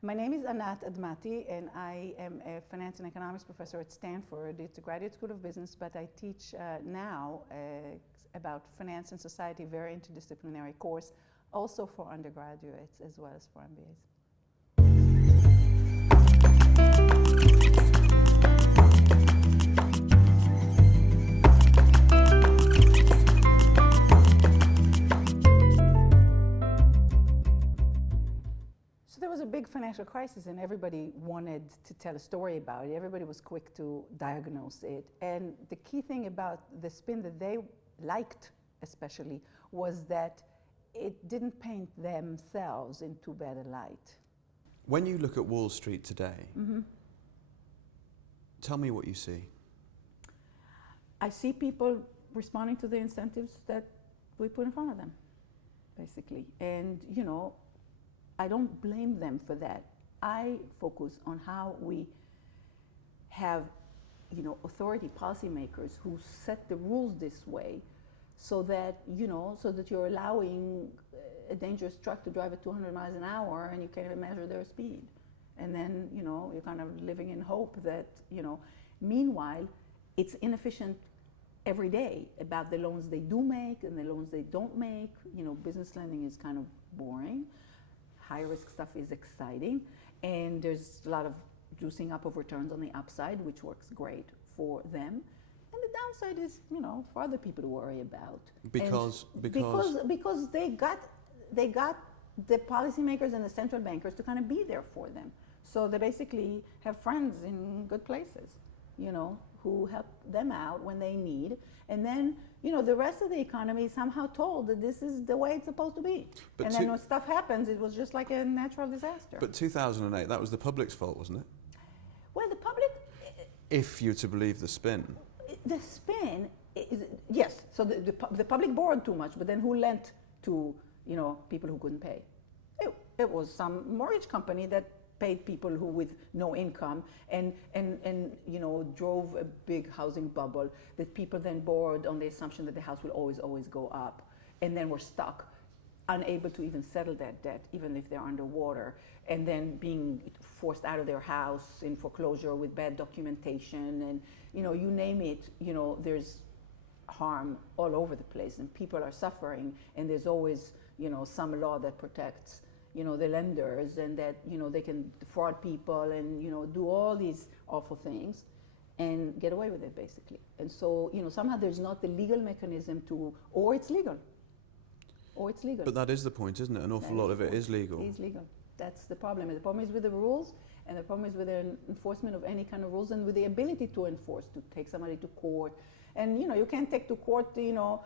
My name is Anat Admati, and I am a finance and economics professor at Stanford. It's a graduate school of business, but I teach now about finance and society, very interdisciplinary course, also for undergraduates as well as for MBAs. So there was a big financial crisis and everybody wanted to tell a story about it. Everybody was quick to diagnose it. And the key thing about the spin that they liked especially was that it didn't paint themselves in too bad a light. When you look at Wall Street today, tell me what you see. I see people responding to the incentives that we put in front of them, basically. And, you know, I don't blame them for that. I focus on how we have, you know, authority policymakers who set the rules this way so that, you know, so that you're allowing a dangerous truck to drive at 200 miles an hour and you can't even measure their speed. And then, you know, you're kind of living in hope that, you know, meanwhile, it's inefficient every day about the loans they do make and the loans they don't make. You know, business lending is kind of boring. High risk stuff is exciting, and there's a lot of juicing up of returns on the upside, which works great for them. And the downside is, you know, for other people to worry about. Because they got the policymakers and the central bankers to kind of be there for them. So they basically have friends in good places, you know, who help them out when they need. And then, you know, the rest of the economy is somehow told that this is the way it's supposed to be. But and then when stuff happens, it was just like a natural disaster. But 2008, that was the public's fault, wasn't it? Well, the public... If you're to believe the spin. The spin, is, yes. So the public borrowed too much, but then who lent to, you know, people who couldn't pay? It was some mortgage company that paid people who with no income and you know, drove a big housing bubble that people then borrowed on the assumption that the house will always go up, and then were stuck, unable to even settle that debt, even if they're underwater, and then being forced out of their house in foreclosure with bad documentation, and, you know, you name it, you know, there's harm all over the place, and people are suffering, and there's always, you know, some law that protects, you know, the lenders, and that, you know, they can defraud people and, you know, do all these awful things and get away with it, basically. And so, you know, somehow there's not the legal mechanism to, or it's legal. But that is the point, isn't it? An awful lot of it is legal. It is legal. That's the problem. The problem is with the rules, and the problem is with the enforcement of any kind of rules, and with the ability to enforce, to take somebody to court. And, you know, you can't take to court, you know,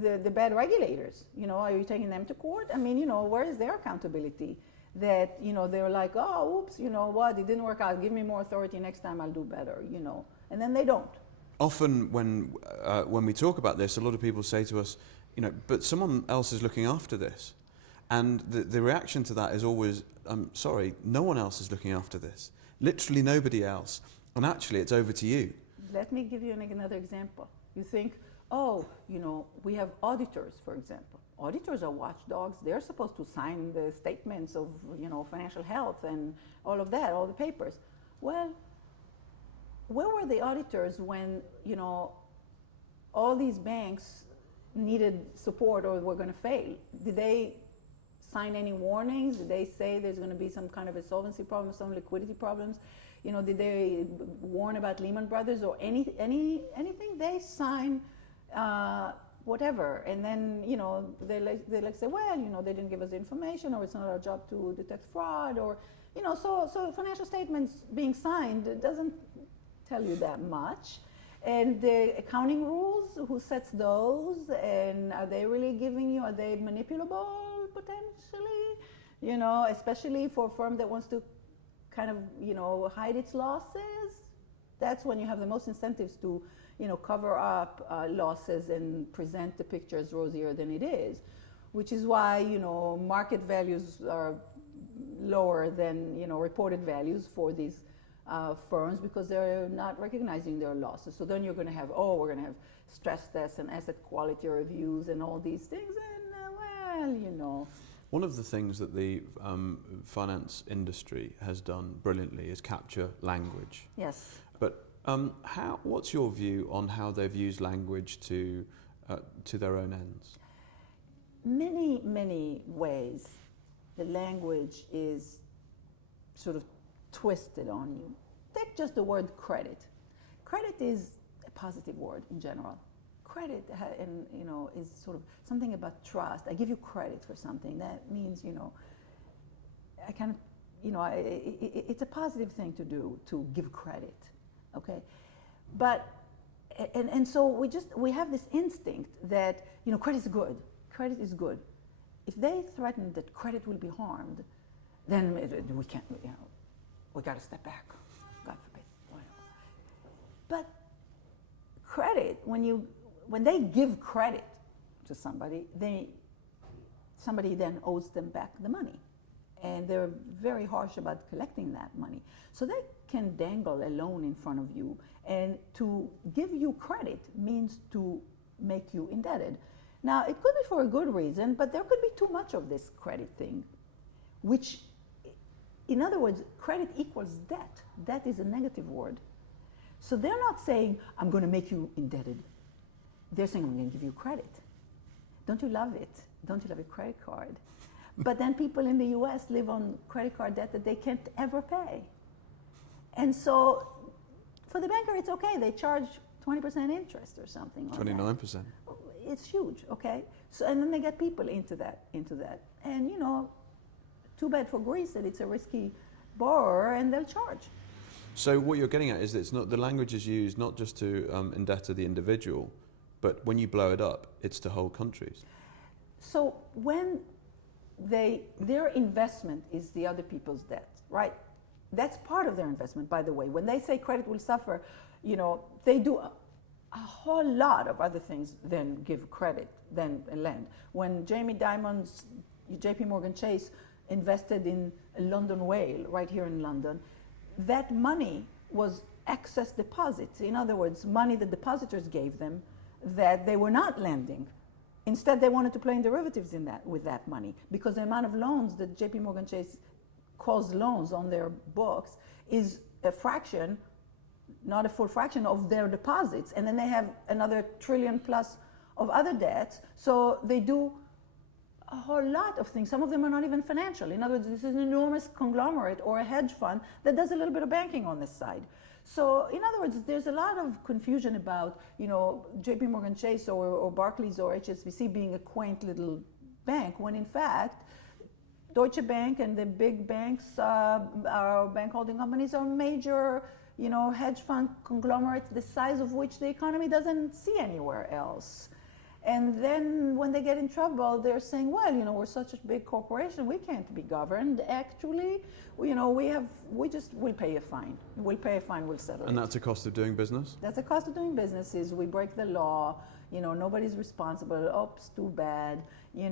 the bad regulators. You know, are you taking them to court? I mean, you know, where is their accountability? That, you know, they're like, oh, oops, you know what, it didn't work out, give me more authority, next time I'll do better, you know. And then they don't. Often when we talk about this, a lot of people say to us, you know, but someone else is looking after this. And the reaction to that is always, I'm sorry, no one else is looking after this. Literally nobody else. And actually, it's over to you. Let me give you another example. You think, oh, you know, we have auditors, for example. Auditors are watchdogs. They're supposed to sign the statements of, you know, financial health and all of that, all the papers. Well, where were the auditors when, you know, all these banks needed support or were going to fail? Did they sign any warnings? Did they say there's going to be some kind of a solvency problem, some liquidity problems? You know, did they warn about Lehman Brothers or anything? They sign whatever, and then, you know, they say, well, you know, they didn't give us the information, or it's not our job to detect fraud, or, you know, so financial statements being signed doesn't tell you that much. And the accounting rules, who sets those, and are they really giving you, are they manipulable potentially? You know, especially for a firm that wants to kind of, you know, hide its losses. That's when you have the most incentives to, you know, cover up losses and present the picture as rosier than it is, which is why, you know, market values are lower than, you know, reported values for these firms, because they're not recognizing their losses. So then you're going to have, we're going to have stress tests and asset quality reviews and all these things, and well, you know, One of the things that the finance industry has done brilliantly is capture language. Yes. But what's your view on how they've used language to their own ends? Many ways the language is sort of twisted on you. Take just the word credit. Credit is a positive word in general. Credit is sort of something about trust. I give you credit for something. That means, I kind of, it's a positive thing to do, to give credit, okay? But, and so we have this instinct that, credit is good. Credit is good. If they threaten that credit will be harmed, then we can't, we got to step back, God forbid. But credit, when they give credit to somebody, somebody then owes them back the money. And they're very harsh about collecting that money. So they can dangle a loan in front of you. And to give you credit means to make you indebted. Now, it could be for a good reason, but there could be too much of this credit thing, which, in other words, credit equals debt. Debt is a negative word. So they're not saying, I'm going to make you indebted. They're saying, I'm going to give you credit. Don't you love it? Don't you love a credit card? But then people in the US live on credit card debt that they can't ever pay. And so for the banker, it's okay. They charge 20% interest or something. 29%. It's huge, okay? So, and then they get people into that. And, too bad for Greece that it's a risky borrower and they'll charge. So what you're getting at is that it's not, the language is used not just to indetter the individual, but when you blow it up, it's to whole countries. So when their investment is the other people's debt, right? That's part of their investment, by the way. When they say credit will suffer, they do a whole lot of other things than give credit, than lend. When Jamie Dimon's JP Morgan Chase invested in a London whale right here in London, that money was excess deposits. In other words, money that depositors gave them that they were not lending. Instead, they wanted to play in derivatives with that money, because the amount of loans that JP Morgan Chase calls loans on their books is a fraction, not a full fraction, of their deposits. And then they have another $1 trillion plus of other debts. So they do a whole lot of things. Some of them are not even financial. In other words, this is an enormous conglomerate or a hedge fund that does a little bit of banking on this side. So in other words, there's a lot of confusion about, JP Morgan Chase or Barclays or HSBC being a quaint little bank, when in fact, Deutsche Bank and the big banks, our bank holding companies, are major, hedge fund conglomerates, the size of which the economy doesn't see anywhere else. And then when they get in trouble, they're saying, well, we're such a big corporation, we can't be governed. Actually, we'll pay a fine. We'll pay a fine, we'll settle it. And that's a cost of doing business? That's a cost of doing business, is we break the law, nobody's responsible, oops, too bad, you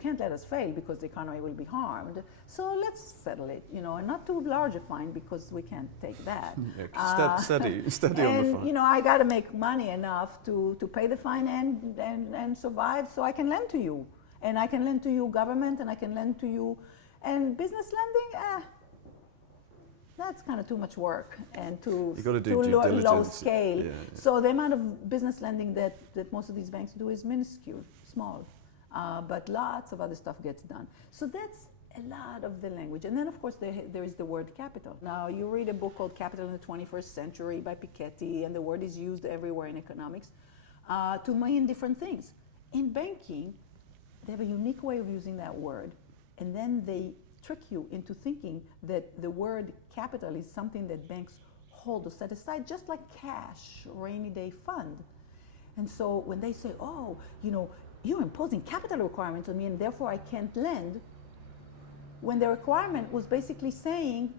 can't let us fail because the economy will be harmed, so let's settle it, and not too large a fine because we can't take that. Yeah, steady on the fine. And, I got to make money enough to pay the fine and survive, so I can lend to you. And I can lend to you government, and I can lend to you, and business lending, that's kind of too much work and too low scale. Yeah. So the amount of business lending that most of these banks do is minuscule, small. But lots of other stuff gets done. So that's a lot of the language. And then, of course, there is the word capital. Now, you read a book called Capital in the 21st Century by Piketty, and the word is used everywhere in economics to mean different things. In banking, they have a unique way of using that word. And then they trick you into thinking that the word capital is something that banks hold or set aside, just like cash, rainy day fund. And so when they say, oh, you're imposing capital requirements on me and therefore I can't lend, when the requirement was basically saying,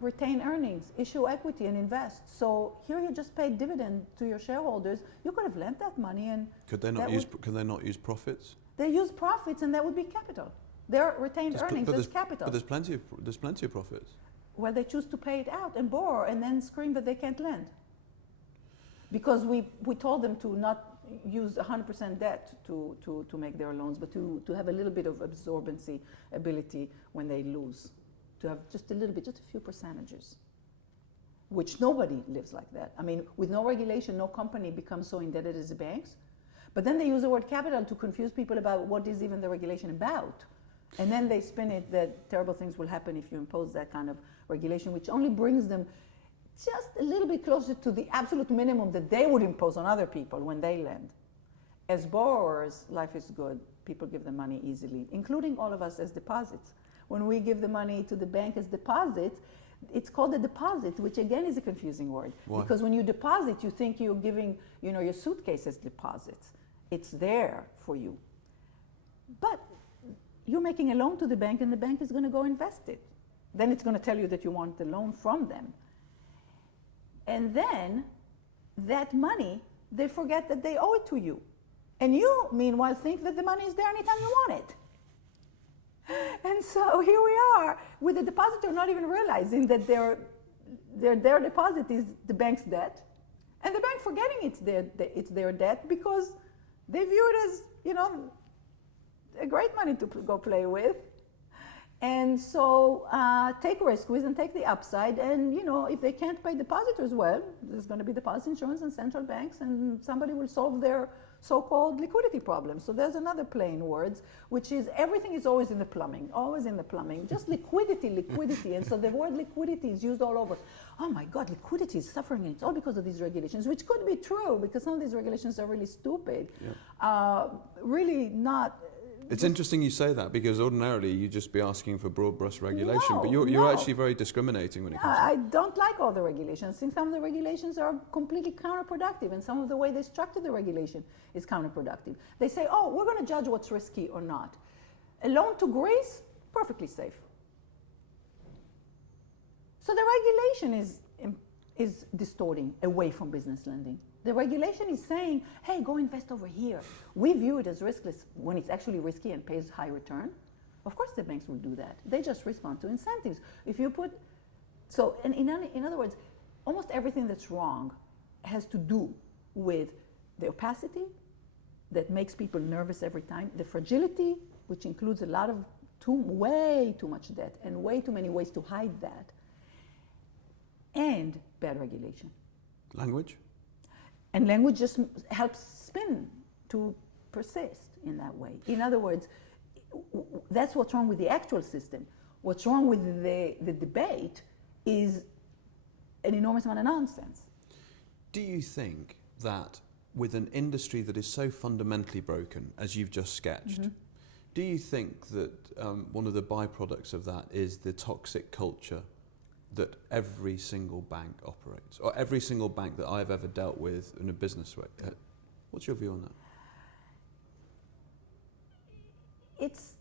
retain earnings, issue equity and invest. So here you just paid dividend to your shareholders. You could have lent that money and Could they not use profits? They use profits and that would be capital. Their retained earnings is capital. But there's plenty of profits. Well, they choose to pay it out and borrow and then scream that they can't lend. Because we told them to not, use 100% debt to make their loans, but to have a little bit of absorbency ability when they lose, to have just a little bit, just a few percentages, which nobody lives like that. I mean, with no regulation, no company becomes so indebted as the banks. But then they use the word capital to confuse people about what is even the regulation about. And then they spin it that terrible things will happen if you impose that kind of regulation, which only brings them just a little bit closer to the absolute minimum that they would impose on other people when they lend. As borrowers, life is good. People give the money easily, including all of us as deposits. When we give the money to the bank as deposits, it's called a deposit, which again is a confusing word. Why? Because when you deposit, you think you're giving, your suitcase as deposits. It's there for you. But you're making a loan to the bank, and the bank is going to go invest it. Then it's going to tell you that you want the loan from them. And then that money, they forget that they owe it to you. And you, meanwhile, think that the money is there anytime you want it. And so here we are with the depositor not even realizing that their deposit is the bank's debt, and the bank forgetting it's their debt because they view it as, a great money to go play with. And so take risk with and take the upside. And, if they can't pay depositors, well, there's going to be deposit insurance and central banks, and somebody will solve their so-called liquidity problem. So there's another play in words, which is everything is always in the plumbing, just liquidity. And so the word liquidity is used all over. Oh my God, liquidity is suffering, and it's all because of these regulations, which could be true because some of these regulations are really stupid. Yeah. Really not. It's interesting you say that, because ordinarily you'd just be asking for broad brush regulation, but you're No. actually very discriminating when it comes to I don't like all the regulations. I think some of the regulations are completely counterproductive, and some of the way they structure the regulation is counterproductive. They say, we're going to judge what's risky or not. A loan to Greece, perfectly safe. So the regulation is distorting away from business lending. The regulation is saying, hey, go invest over here. We view it as riskless when it's actually risky and pays high return. Of course the banks will do that. They just respond to incentives. If you put, in other words, almost everything that's wrong has to do with the opacity that makes people nervous every time, the fragility, which includes a lot of way too much debt and way too many ways to hide that, and bad regulation. language. And language just helps spin to persist in that way. In other words, that's what's wrong with the actual system. What's wrong with the debate is an enormous amount of nonsense. Do you think that with an industry that is so fundamentally broken, as you've just sketched, do you think that one of the byproducts of that is the toxic culture that every single bank operates, or every single bank that I've ever dealt with in a business way? What's your view on that? It's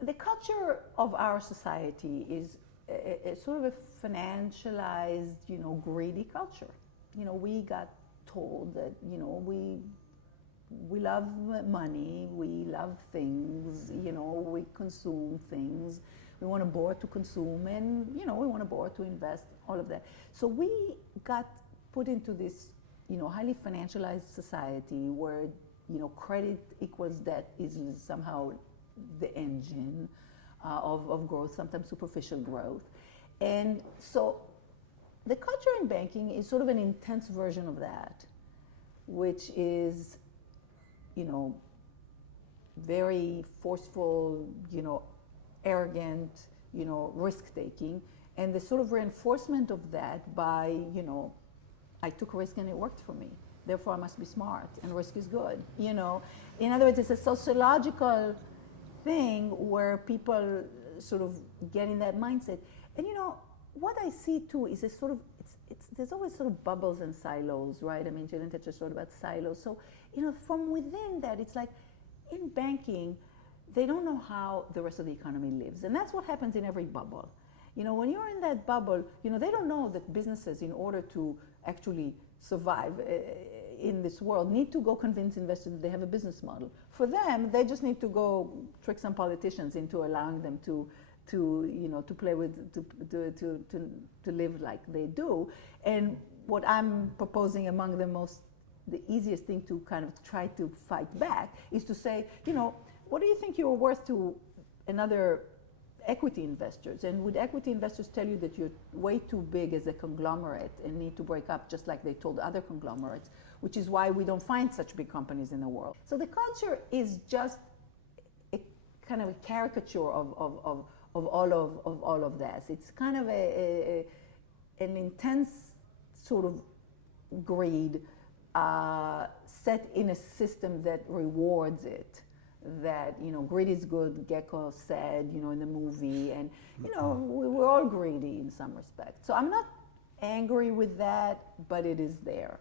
the culture of our society is a sort of a financialized, greedy culture. We got told that, we love money, we love things, we consume things. We want to borrow to consume, and we want to borrow to invest, all of that. So we got put into this, highly financialized society where, credit equals debt is somehow the engine of growth, sometimes superficial growth. And so the culture in banking is sort of an intense version of that, which is, very forceful, arrogant, risk-taking, and the sort of reinforcement of that by, I took risk and it worked for me, therefore I must be smart, and risk is good, In other words, it's a sociological thing where people sort of get in that mindset. And, what I see too is a sort of, there's always sort of bubbles and silos, right? I mean, Jillian touched sort of about silos. So, from within that, it's like in banking, they don't know how the rest of the economy lives. And that's what happens in every bubble. When you're in that bubble, they don't know that businesses, in order to actually survive in this world, need to go convince investors that they have a business model. For them, they just need to go trick some politicians into allowing them to play with, to live like they do. And what I'm proposing among the most the easiest thing to kind of try to fight back is to say, what do you think you're worth to another equity investors? And would equity investors tell you that you're way too big as a conglomerate and need to break up, just like they told other conglomerates, which is why we don't find such big companies in the world. So the culture is just a kind of a caricature of all of that. It's kind of an intense sort of greed set in a system that rewards it. That greed is good, Gecko said in the movie, and we're all greedy in some respect. So I'm not angry with that, but it is there.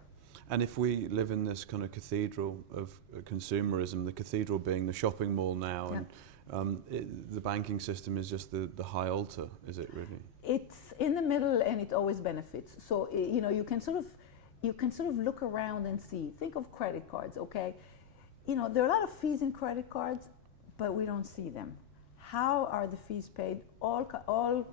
And if we live in this kind of cathedral of consumerism, the cathedral being the shopping mall now, and the banking system is just the high altar, is it really? It's in the middle, and it always benefits. So you can sort of look around and see. Think of credit cards, okay? There are a lot of fees in credit cards, but we don't see them. How are the fees paid? All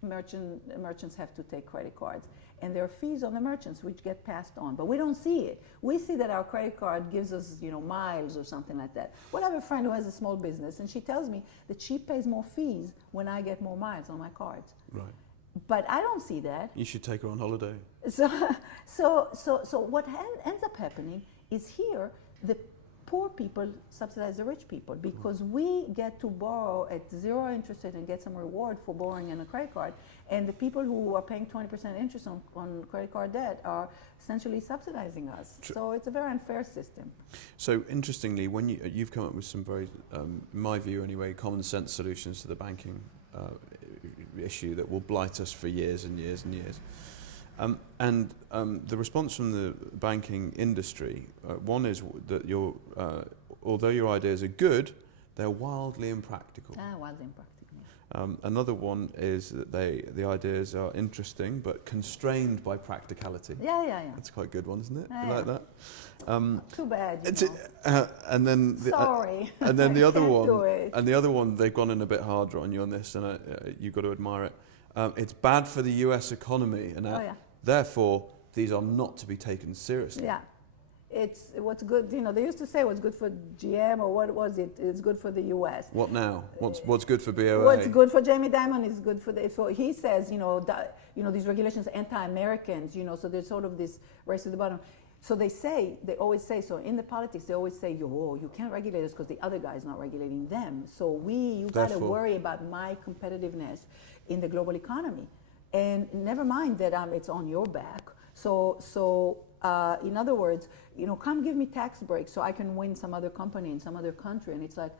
merchants have to take credit cards, and there are fees on the merchants which get passed on, but we don't see it. We see that our credit card gives us, miles or something like that. Well, I have a friend who has a small business, and she tells me that she pays more fees when I get more miles on my cards. Right. But I don't see that. You should take her on holiday. So what ends up happening is here the poor people subsidize the rich people because we get to borrow at 0 interest rate and get some reward for borrowing in a credit card, and the people who are paying 20% interest on credit card debt are essentially subsidizing us. So it's a very unfair system. So interestingly, when you've come up with some very, in my view anyway, common sense solutions to the banking issue that will blight us for years and years and years. The response from the banking industry, one is that although your ideas are good, they're wildly impractical. Wildly impractical. Another one is that the ideas are interesting but constrained by practicality. Yeah. That's quite a good one, isn't it? Yeah, You like that? Too bad. And then Sorry. And then the other one, do it. and the other one, they've gone in a bit harder on you on this, and you've got to admire it. It's bad for the U.S. economy, and therefore these are not to be taken seriously. Yeah, it's what's good. They used to say what's good for GM, or what was it? It's good for the U.S. What now? What's good for BOA? What's good for Jamie Dimon is good for he says, these regulations are anti-Americans. So there's sort of this race to the bottom. So they always say, so in the politics, they always say, you can't regulate us because the other guy's not regulating them. So you got to worry about my competitiveness in the global economy. And never mind that it's on your back. So in other words, come give me tax breaks so I can win some other company in some other country. And it's like,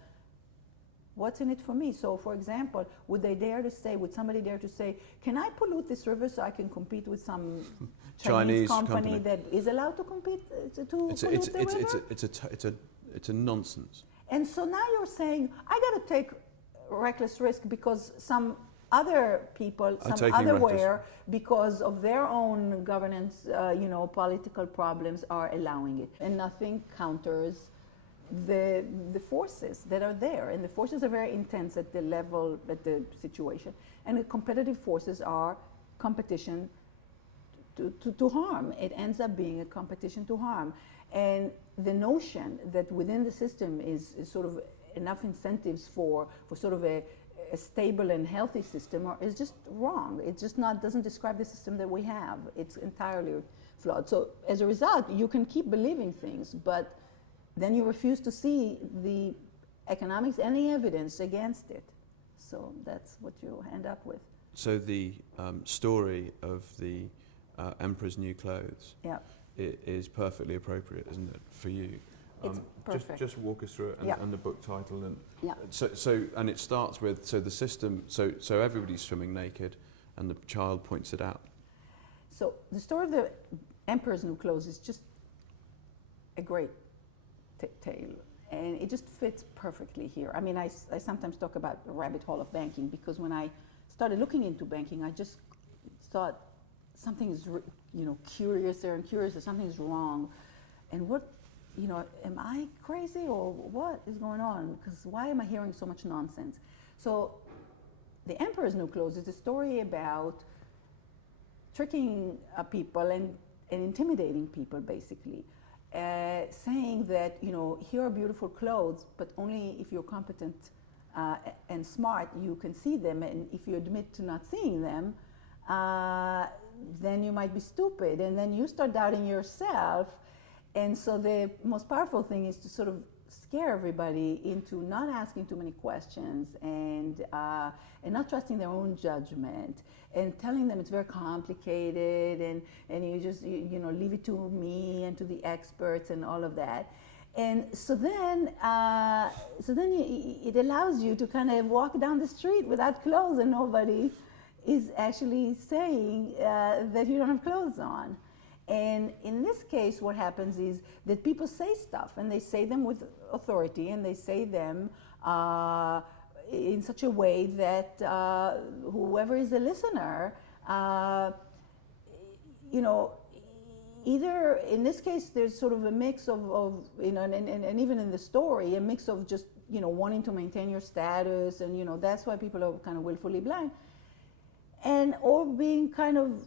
what's in it for me? So for example, would somebody dare to say, can I pollute this river so I can compete with some Chinese company that is allowed to compete to pollute the river? It's a nonsense. And so now you're saying, I got to take reckless risk because some other people, otherwhere, because of their own governance, political problems are allowing it. And nothing counters the forces that are there. And the forces are very intense at the situation. And the competitive forces are competition to harm. It ends up being a competition to harm. And the notion that within the system is sort of enough incentives for sort of a stable and healthy system is just wrong. It just doesn't describe the system that we have. It's entirely flawed. So as a result, you can keep believing things, but then you refuse to see the economics, any evidence against it. So that's what you end up with. So the story of the Emperor's New Clothes is perfectly appropriate, isn't it, for you? It's perfect. Just walk us through it and the book title and and it starts with the system. So everybody's swimming naked, and the child points it out. So the story of the Emperor's New Clothes is just a great tale, and it just fits perfectly here. I mean, I sometimes talk about the rabbit hole of banking because when I started looking into banking, I just thought something is curious there and curious that something's wrong, and what. Am I crazy or what is going on? Because why am I hearing so much nonsense? So The Emperor's New Clothes is a story about tricking people and intimidating people, basically. saying that, here are beautiful clothes, but only if you're competent and smart, you can see them. And if you admit to not seeing them, then you might be stupid. And then you start doubting yourself. And so the most powerful thing is to sort of scare everybody into not asking too many questions and not trusting their own judgment, and telling them it's very complicated, and you just leave it to me and to the experts and all of that. And so then it allows you to kind of walk down the street without clothes, and nobody is actually saying that you don't have clothes on. And in this case, what happens is that people say stuff, and they say them with authority, and they say them in such a way that whoever is the listener, either in this case there's sort of a mix of and even in the story, a mix of just wanting to maintain your status, and that's why people are kind of willfully blind, and or being kind of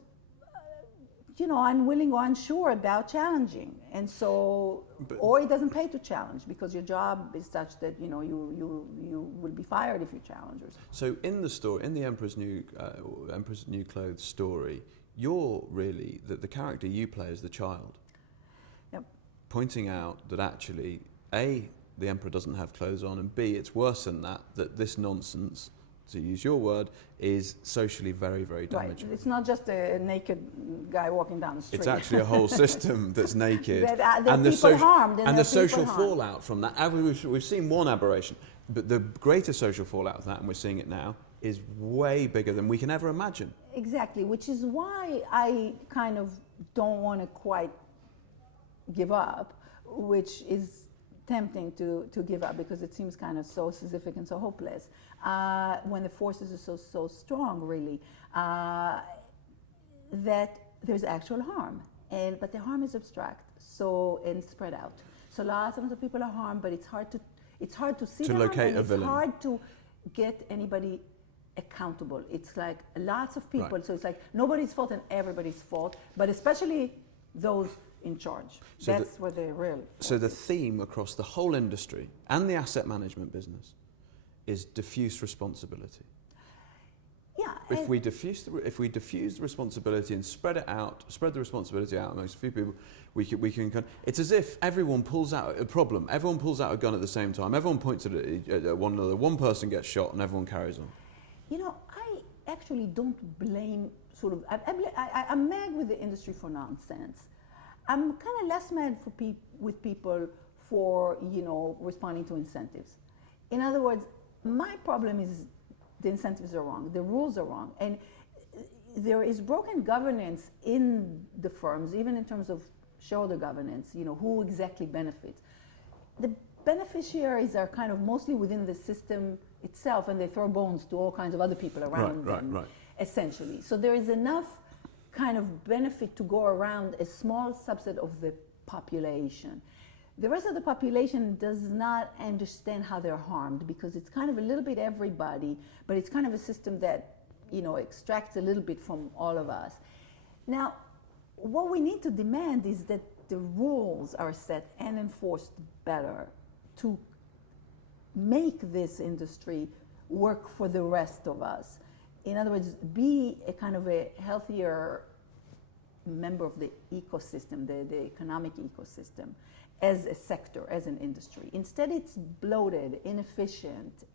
unwilling or unsure about challenging, and so or it doesn't pay to challenge because your job is such that you will be fired if you challenge. So in the story, in the Emperor's New Clothes story, you're really the character you play is the child. Yep. Pointing out that actually A, the Emperor doesn't have clothes on, and B, it's worse than that this nonsense, to use your word, is socially very, very damaging. Right. It's not just a naked guy walking down the street. It's actually a whole system that's naked. and the social fallout from that. We've seen one aberration, but the greater social fallout of that, and we're seeing it now, is way bigger than we can ever imagine. Exactly, which is why I kind of don't want to quite give up, which is tempting to give up because it seems kind of so Sisyphic and so hopeless when the forces are so strong, really, that there's actual harm, but the harm is abstract, and spread out. So lots of people are harmed, but it's hard to see to locate a villain. It's hard to get anybody accountable. It's like lots of people, right. So it's like nobody's fault and everybody's fault, but especially those in charge. So that's where the real. So the theme across the whole industry and the asset management business is diffuse responsibility. Yeah. If we diffuse the responsibility and spread the responsibility out amongst a few people, we can. It's as if everyone pulls out a problem. Everyone pulls out a gun at the same time. Everyone points at one another. One person gets shot, and everyone carries on. I actually don't blame. I'm mad with the industry for nonsense. I'm kind of less mad with people for responding to incentives. In other words, my problem is the incentives are wrong, the rules are wrong, and there is broken governance in the firms, even in terms of shareholder governance. Who exactly benefits? The beneficiaries are kind of mostly within the system itself, and they throw bones to all kinds of other people around them, right. Essentially. So there is enough kind of benefit to go around a small subset of the population. The rest of the population does not understand how they're harmed because it's kind of a little bit everybody, but it's kind of a system that, extracts a little bit from all of us. Now, what we need to demand is that the rules are set and enforced better to make this industry work for the rest of us. In other words, be a kind of a healthier member of the ecosystem, the economic ecosystem, as a sector, as an industry. Instead, it's bloated, inefficient.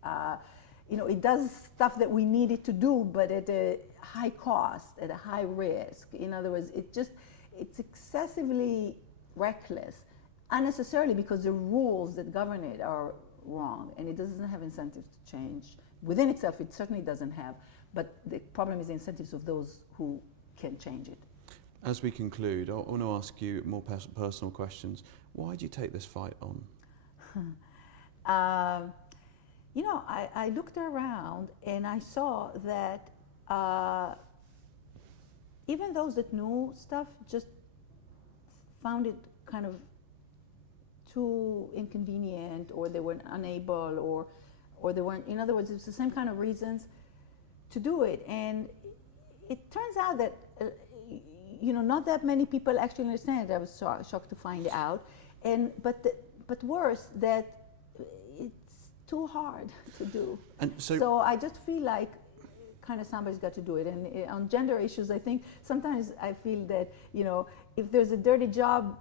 It does stuff that we need it to do, but at a high cost, at a high risk. In other words, it's excessively reckless, unnecessarily, because the rules that govern it are wrong, and it doesn't have incentives to change. Within itself, it certainly doesn't have, but the problem is the incentives of those who can change it. As we conclude, I want to ask you more personal questions. Why did you take this fight on? I looked around and I saw that even those that knew stuff just found it kind of too inconvenient, or they were unable, or they weren't. In other words, it's the same kind of reasons to do it. And it turns out that not that many people actually understand it. I was shocked to find out. But worse, that it's too hard to do. And so I just feel like kind of somebody's got to do it. And on gender issues, I think sometimes I feel that, if there's a dirty job,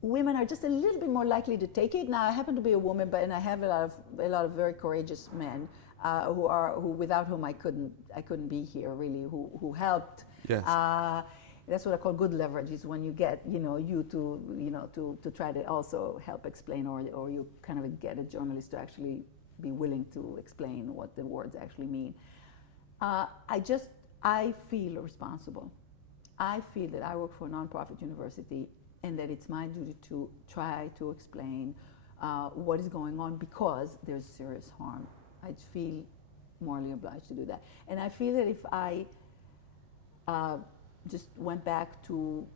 women are just a little bit more likely to take it. Now, I happen to be a woman, and I have a lot of very courageous men who without whom I couldn't be here really, who helped. Yes. That's what I call good leverage, is when you get, you to try to also help explain, or you kind of get a journalist to actually be willing to explain what the words actually mean. I feel responsible. I feel that I work for a nonprofit university and that it's my duty to try to explain what is going on, because there's serious harm. I feel morally obliged to do that. And I feel that if I just went back to,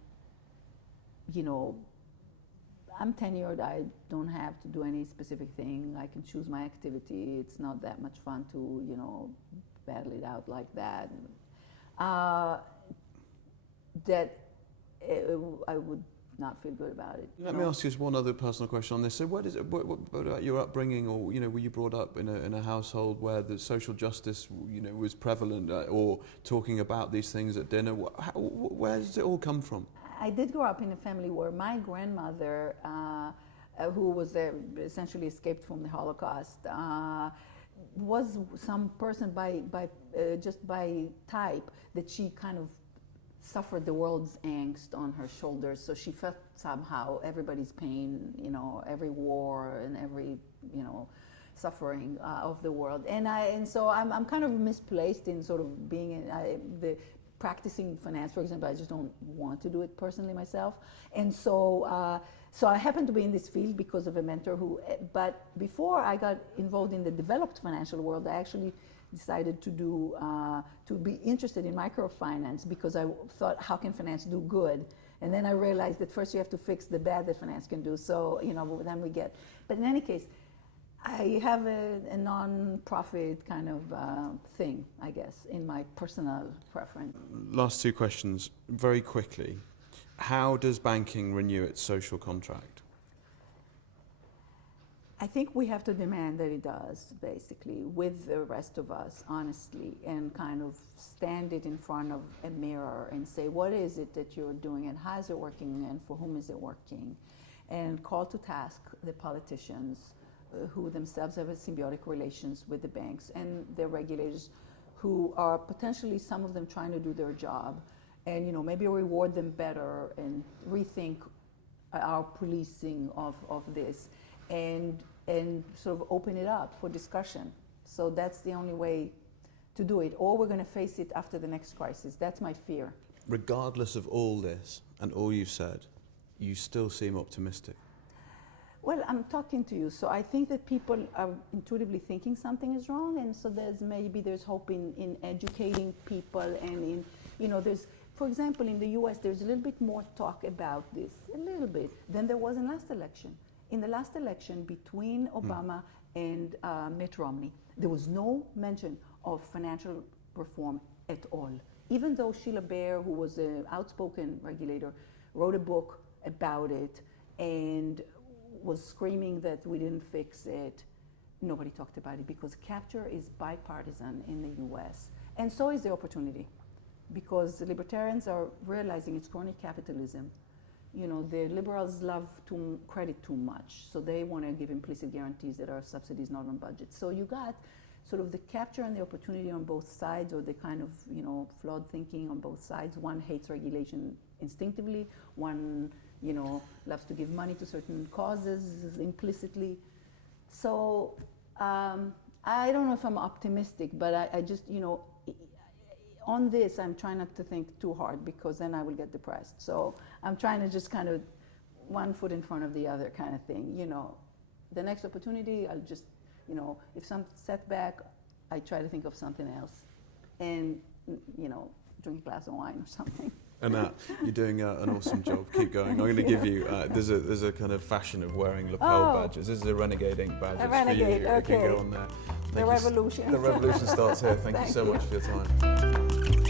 I'm tenured, I don't have to do any specific thing. I can choose my activity. It's not that much fun to, battle it out like that. I would not feel good about it. Let me ask you just one other personal question on this. So what about your upbringing, or were you brought up in a household where the social justice was prevalent, or talking about these things at dinner? Where does it all come from? I did grow up in a family where my grandmother, who was essentially escaped from the Holocaust, was some person just by type that she kind of suffered the world's angst on her shoulders. So she felt somehow everybody's pain, every war and every, suffering of the world. And so I'm kind of misplaced in sort of being the practicing finance, for example. I just don't want to do it personally myself. And so I happen to be in this field because of a mentor but before I got involved in the developed financial world, I actually decided to be interested in microfinance, because I thought, how can finance do good? And then I realized that first you have to fix the bad that finance can do. So, then we get. But in any case, I have a non-profit kind of thing, I guess, in my personal preference. Last two questions, very quickly. How does banking renew its social contract? I think we have to demand that it does, basically, with the rest of us, honestly, and kind of stand it in front of a mirror and say, what is it that you're doing, and how is it working, and for whom is it working? And call to task the politicians who themselves have a symbiotic relations with the banks and the regulators, who are potentially, some of them, trying to do their job, and maybe reward them better and rethink our policing of this. And sort of open it up for discussion. So that's the only way to do it, or we're going to face it after the next crisis. That's my fear. Regardless of all this and all you've said, you still seem optimistic. Well, I'm talking to you, so I think that people are intuitively thinking something is wrong, and so there's hope in educating people, and there's, for example, in the US, there's a little bit more talk about this, a little bit, than there was in last election. In the last election between Obama and Mitt Romney, there was no mention of financial reform at all. Even though Sheila Bair, who was an outspoken regulator, wrote a book about it and was screaming that we didn't fix it, nobody talked about it, because capture is bipartisan in the US. And so is the opportunity, because the libertarians are realizing it's crony capitalism. The liberals love to credit too much, so they want to give implicit guarantees that are subsidies not on budget. So you got sort of the capture and the opportunity on both sides, or the kind of flawed thinking on both sides. One hates regulation instinctively, one loves to give money to certain causes implicitly. So I don't know if I'm optimistic, but I just on this, I'm trying not to think too hard, because then I will get depressed. So I'm trying to just kind of one foot in front of the other kind of thing. The next opportunity, I'll just, if some setback, I try to think of something else, and drink a glass of wine or something. Anat, you're doing an awesome job. Keep going. I'm going to give you. There's a kind of fashion of wearing lapel badges. This is a Renegade Inc badge. A Renegade, for you. okay. You can go on there. The revolution. The revolution starts here. Thank you so much for your time.